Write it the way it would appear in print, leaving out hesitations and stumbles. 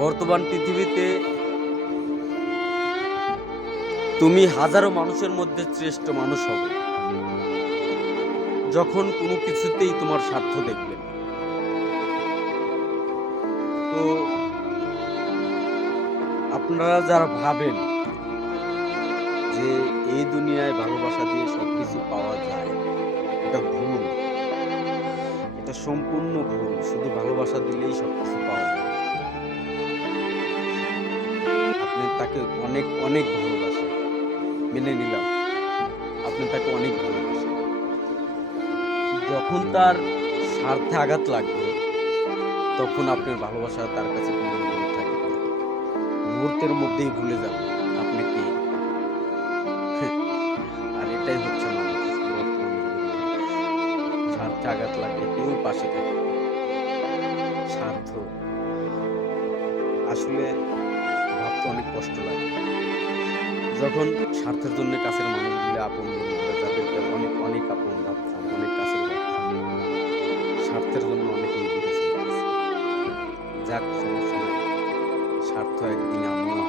বর্তমান পৃথিবীতে তুমি হাজারো মানুষের মধ্যে শ্রেষ্ঠ মানুষ হবে যখন কোনো কিছুতেই তোমার স্বার্থ দেখবে না। তো আপনারা যারা ভাবেন যে এই দুনিয়ায় ভালোবাসা দিয়ে সবকিছু পাওয়া যায়, এটা ভুল। এটা সম্পূর্ণ ভুল। শুধু ভালোবাসা দিলেই সবকিছু পাওয়া যায়। আপনি তাকে অনেক অনেক ভালোবাসেন, মেনে নিলাম। আপনি তাকে অনেক ভালোবাসেন। যখন তার স্বার্থে আঘাত লাগবে, তখন আপনার ভালোবাসা তার কাছে কোনো মূল্য থাকবে না। মুহূর্তের মধ্যেই ভুলে যাবে আপনি কে। আর এটাই হচ্ছে মানুষ, বর্তমান যুগের মানুষ। স্বার্থে আঘাত লাগলে কেউ পাশে থাকে না। স্বার্থ আসলে ভাবতে অনেক কষ্ট লাগে। যখন স্বার্থের জন্য কাছের মানুষগুলো, আপন বন্ধুরা, যাদেরকে অনেক অনেক আপন ভাবতাম, অনেক কাছের ভাবতাম, স্বার্থের জন্য অনেকেই দূরে চলে গেছে। যাক, সমস্যা নাই। স্বার্থ একদিন আমিও